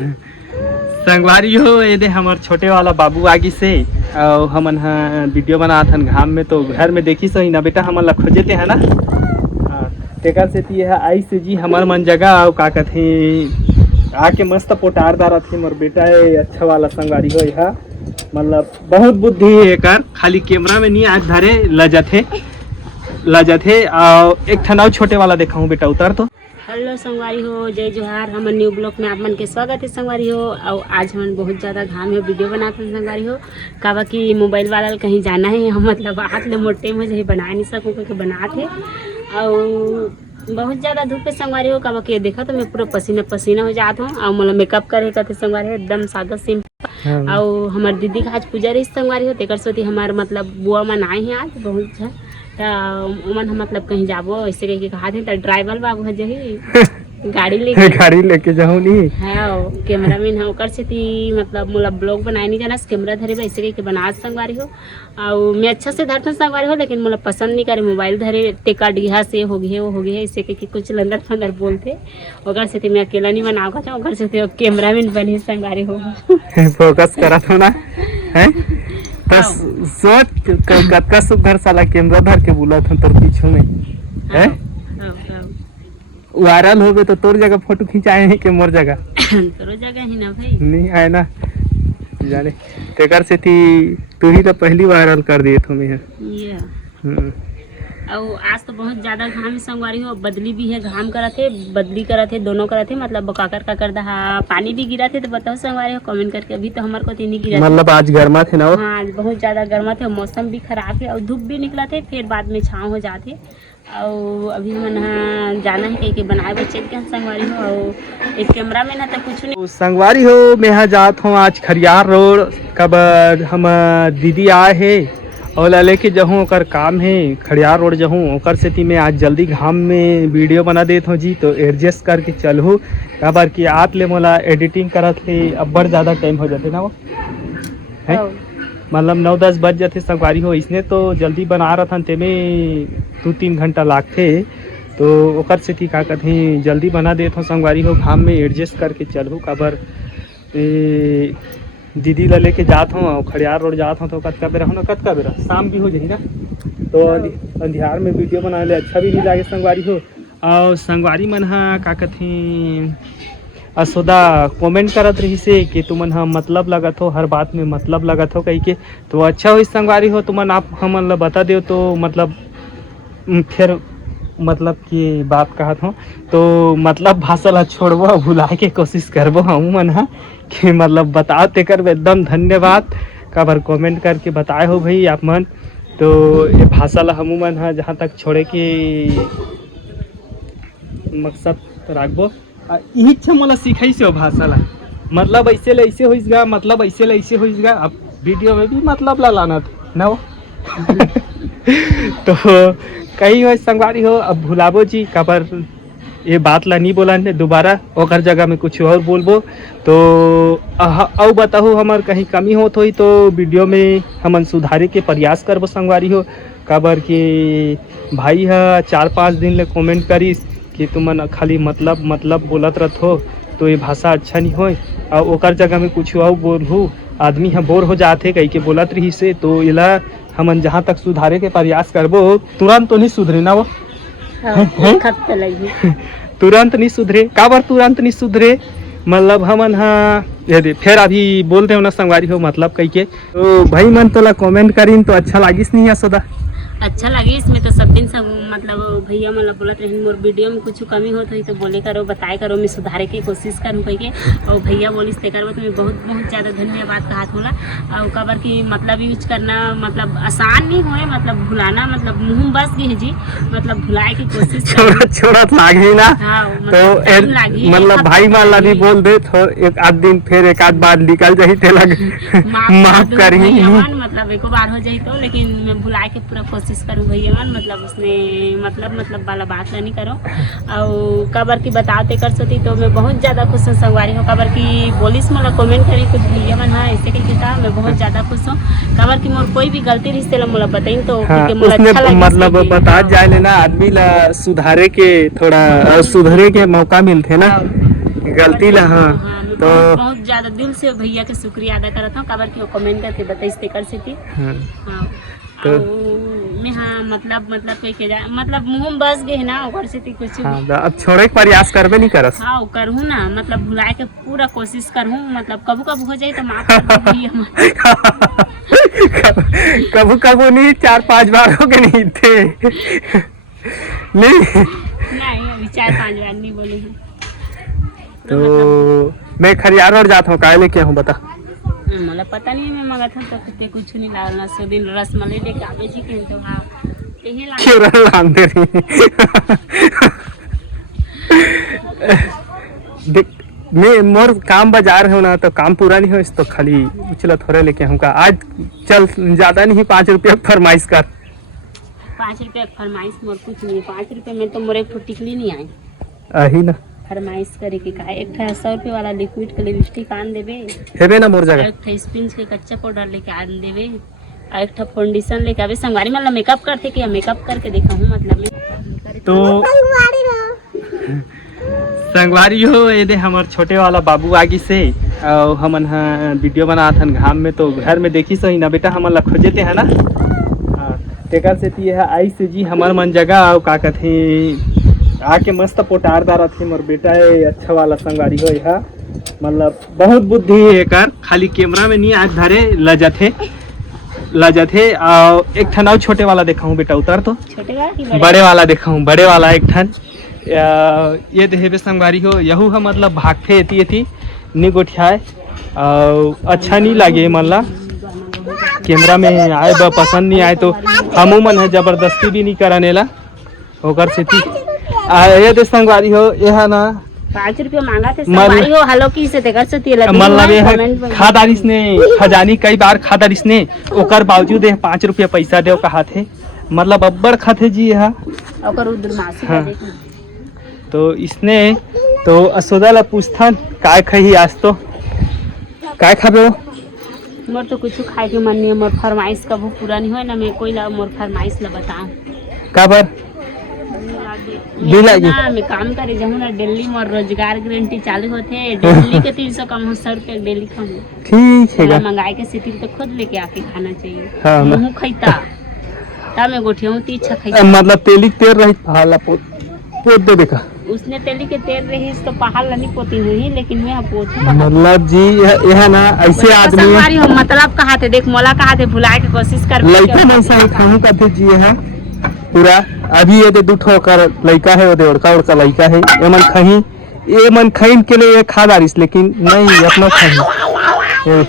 संगवारी हो ये दे हमार छोटे वाला बाबू आगे से और हमन वीडियो बनात हन घाम में, तो घर में देखी सही ना बेटा हमन ला खोजेते है ना। हाँ तेकर से यह आई से जी हमार मन जगह और का कथे आके मस्त पोटार दारा थे मोर बेटा है अच्छा वाला संगवारी हो। यह मतलब बहुत बुद्धि है एकर, खाली कैमरा में नहीं आज धरे लजथे और एक ठनाव छोटे वाला देखा हूँ बेटा उतर तो। हेलो संगवारी हो, जय जोहार। हमन न्यू ब्लॉग में आप मन के स्वागत है संगवारी हो। और आज हमन बहुत ज़्यादा घाम है वीडियो बनाते हैं संगवारी हो। काबा कि मोबाइल वाला कहीं जाना है, हम मतलब हाथ ले मोटे में जो बना नहीं सकूँ क्योंकि बनाते और बहुत ज़्यादा धूप है संगवारी हो। काबा कि देखा तो मैं पूरा पसीना पसीना हो जाता हूँ और मतलब मेकअप करे कहते संगवारी हो एकदम सादा सिंपल। और हमार दीदी का आज पूजा रही संगवारी हो, तेकर सोती हमार मतलब बुआ मन आए हैं आज बहुत है उमन हम मतलब कहीं जाबो ऐसे कहीं कहा थे तो ड्राइवर बाबू है जही गाड़ी लेके जाऊँ नहीं है कैमरामैन है ओकर से ती मतलब मोला ब्लॉग बनाए नहीं जाना कैमरा धरे ऐसे कहीं के बना संगवारी हो। और मैं अच्छा से धरता संगवारी हो लेकिन मोला पसंद नहीं करे मोबाइल धरे टेका डिहा से हो गई है वो हो गई है इससे कहीं कुछ लंदर फंदर बोलते ओकर से मैं अकेला नहीं बनाऊँगा था ओकर से कैमरामैन बनी संगवारी हो फोकस करा था ना है सोच कतका सुघर साला कैमरा धर के बुला था तोर पीछे में है वायरल हो गए तो तोर जगह फोटो खिंचाए हैं कि मोर जगह तोर जगह ही ना भाई नहीं आए ना जाने तेकर से थी तू ही तो पहली वायरल कर दिए तुम्हें ये और आज तो बहुत ज़्यादा घाम संगवारी हो, बदली भी है घाम करा थे बदली करा थे दोनों करा थे मतलब काकर दहा पानी भी गिरा थे तो बताओ संगवारी हो कमेंट करके। अभी तो हमारे को तो नहीं गिरा मतलब आज गर्मा थे ना हाँ आज बहुत ज़्यादा गर्मा थे मौसम भी खराब है और धूप भी निकला थे फिर बाद में छाँव हो जाते और अभी हम जाना है कहीं के बनाए बच्चे के संगवारी हो और एक कैमरा में ना तो कुछ नहीं संगवारी हो। मैं यहाँ जात हूँ आज खरियार रोड कब हम दीदी आए है और लेके जहूँ ओकर काम है खड़ियार रोड जहूँ ओकर से थी मैं आज जल्दी घाम में वीडियो बना देता हूँ जी तो एडजस्ट करके चलूँ काबर कि आत ले मोला एडिटिंग करत ले अब्बड़ ज़्यादा टाइम हो जाते ना वो है मतलब 9-10 बज जाते संगवारी हो इसने तो जल्दी बना रहा था तेमें 2-3 घंटा लागते तो ओकर से थी का कहते जल्दी बना देता हूँ संगवारी हो घाम में एडजस्ट करके चलूँ काबर दीदी ला लेके जाता हूँ और खड़ियार रोड जाता हूँ तो कतका बेरा हो ना कतका बेरा शाम भी हो जाए ना तो अंधियार में वीडियो बनाने ले अच्छा भी नहीं लगे संगवारी हो। और संगवारी मन का कथें असोदा कमेंट करत रही से कि तुमन मतलब लगत हो हर बात में मतलब लगत हो कही के तो अच्छा हो संगवारी हो तुमन आप हमन ला बता दो तो मतलब फिर मतलब की बात कहत हूँ तो मतलब भाषा ला छोड़बो भुलाए के कोशिश करबो हम मन कि मतलब बताओ तेकर एकदम धन्यवाद काबर कमेंट करके बताए हो भाई आप मन तो ये भाषा ला हम मन जहाँ तक छोड़े के मकसद राखबो यही अच्छा मोला सिखाई से भाषा ला मतलब ऐसे ले ऐसे होइस गा मतलब ऐसे ले ऐसे होइस गा अब वीडियो में भी मतलब ला लाना ना वो तो कहीं हो संगवारी हो अब भुलाबो जी काबर ये बात ला नहीं बोला दोबारा ओकर जगह में कुछ और बोलबो तो और बताओ हमार कहीं कमी होत होई तो वीडियो में हमन सुधारे के प्रयास करबो संगवारी हो काबर के भाई 4-5 दिन ले कमेंट करिस कि तुमन खाली मतलब बोलत रहत हो तो ये भाषा अच्छा नहीं होय और ओकर जगह में कुछ और बोलहूँ आदमी बोर हो जाते कहीं के बोलत रही से तो इला हमन जहाँ तक सुधारे के प्रयास करबो तुरंत तो नहीं सुधरे ना वो तुरंत नहीं सुधरे काबर तुरंत नहीं सुधरे मतलब हमन फिर अभी बोलते हो ना संगवारी हो मतलब कही के तो भाई मन तोला कमेंट करीन तो अच्छा लागिस नहीं है सदा अच्छा लगी इसमें तो सब दिन सब मतलब भैया मतलब बोलत रही मोर वीडियो में कुछ कमी होत हुई तो बोले करो बताए करो मैं सुधारे की कोशिश करूँ कही के और भैया बोलिस ते करो तो मैं बहुत ज़्यादा धन्यवाद कहा होला और कबर की मतलब यूज करना मतलब आसान नहीं होए मतलब भुलाना मतलब मुँह बस गए जी मतलब भुलाए की कोशिश छोड़ा लागी ना तो मतलब भाई मान ला भी बोल दे तो एक आध दिन फिर एक आध बार निकल जाही ते लगे माफ करी मतलब एक बार हो जाही तो लेकिन मैं भुलाए के पूरा कोशिश करूँ भैया मन मतलब उसने मतलब वाला बात नहीं करो और कबर की बताते कर सोती तो मैं बहुत ज़्यादा खुश हूँ संगवारी हो कबर की बोलिस मतलब कमेंट करी कुछ भैया मन हाँ ऐसे कहीं था मैं बहुत ज़्यादा खुश हूँ कबर की मोर कोई भी गलती रिश्ते ला मोला बताई तो अच्छा मतलब बता जाए लेना आदमी ला सुधारे के थोड़ा सुधरे के मौका मिलते ना गलती ला हाँ मैं तो बहुत ज्यादा दिल से भैया के शुक्रिया अदा करत हूँ काबर कि वो कमेंट करके बताइए कर से थी हाँ, हाँ तो मैं हाँ मतलब कोई के जा मतलब मुंह में बस गए ना ओकर से थी कुछ हाँ तो अब छोड़े के प्रयास करबे नहीं करस। हाँ वो करहूँ ना मतलब भुलाए के पूरा कोशिश करहूँ मतलब कबू कबू हो जाए तो माफ कर दो भैया कबू कबू नहीं 4-5 बार हो गए नहीं थे नहीं नहीं अभी 4-5 बार नहीं बोले हैं तो मैं खरियार और जाता हूँ काय लेके हूँ बता। मला पता नहीं मैं मंगा था तो ते कुछ नहीं लागल ना सो दिन रसमलाई लेके आवे जी के तो हाँ यही ला क्यों लान दे रही देख मैं मोर काम बाजार हो ना तो काम पूरा नहीं हो इस तो खाली चलो थोड़े लेके हूँ का आज चल ज्यादा नहीं 5 रुपया फरमाइश कर 5 रुपये फरमाइश मोर कुछ नहीं 5 रुपये में तो मोर एक टिकली नहीं आई अही ना फरमाइश करे के का एक था 100 रुपये वाला लिक्विड के लिपस्टिक आन देवे हेबे ना मोर जगह एक था स्पिंच के कच्चा पाउडर लेके आन देवे और एक था फाउंडेशन लेके आवे संगवारी मतलब मेकअप करते कि मेकअप करके देखा हूँ मतलब मैं तो संगवारी हो ये दे हमार छोटे वाला बाबू आगी से और हमन हाँ वीडियो बना थन घाम में तो घर में देखी सही ना बेटा हमन ला खोजेते है ना हाँ तेकर से ती है आई से जी हमार मन जगह और का कथे आके मस्त पोटारदार थे मोर बेटा है अच्छा वाला संगवारी हो यह मतलब बहुत बुद्धि है एकर खाली कैमरा में नहीं आज धरे लजथे और एक ठन और छोटे वाला देखा हूँ बेटा उतर तो छोटे वाला की बड़े वाला देखा हूँ बड़े वाला एक ठन ये देहे संगवारी हो यहू है मतलब भागते एती नहीं गोठियाए और अच्छा नहीं लगे मतलब कैमरा में आए बा पसंद नहीं आए तो हमू मन है जबरदस्ती भी नहीं कराने ला होकर से थी ये दे संगवारी हो यह ना 5 रुपये मांगा थे संगवारी हो हलो की से तेकर से तेल मतलब ये खादारिस ने खजानी कई बार खादारिस ने ओकर बावजूद 5 रुपया पैसा दे कहा थे मतलब अब्बड़ खाते जी यह ओकर उधर मासी हाँ। देखी तो इसने तो असोदा ला पूछथन काय खही आज तो काय खाबे मोर तो कुछ खाए के मन नहीं मोर फरमाइश कबू पूरा नहीं हो ना मैं कोई ला मोर फरमाइश ला बताऊं काबर बिला ना मैं काम करे जाऊँ ना दिल्ली मोर रोजगार गारंटी चालू होते दिल्ली के 300 कम हो 100 रुपये डेली खाऊँ ठीक है मंगाए के सिटी तो खुद लेके आके खाना चाहिए हाँ, मुँह खैता तब मैं गोठिया ती इच्छा खैता मतलब तेली तेल रही पहाड़ पोत दे देखा उसने तेली के तेल रही तो पहाड़ ला नहीं पोती हुई लेकिन मैं पोतू मतलब जी यह ना ऐसे आदमी हो मतलब कहा थे देख मोला कहा थे भुलाए के कोशिश कर लड़का में सही खाऊं कहते जी है पूरा अभी ये दे दुठो कर लड़का है वो उड़का उड़का लड़का है ये मन खहीन के लिए खादारिस लेकिन नहीं अपना खही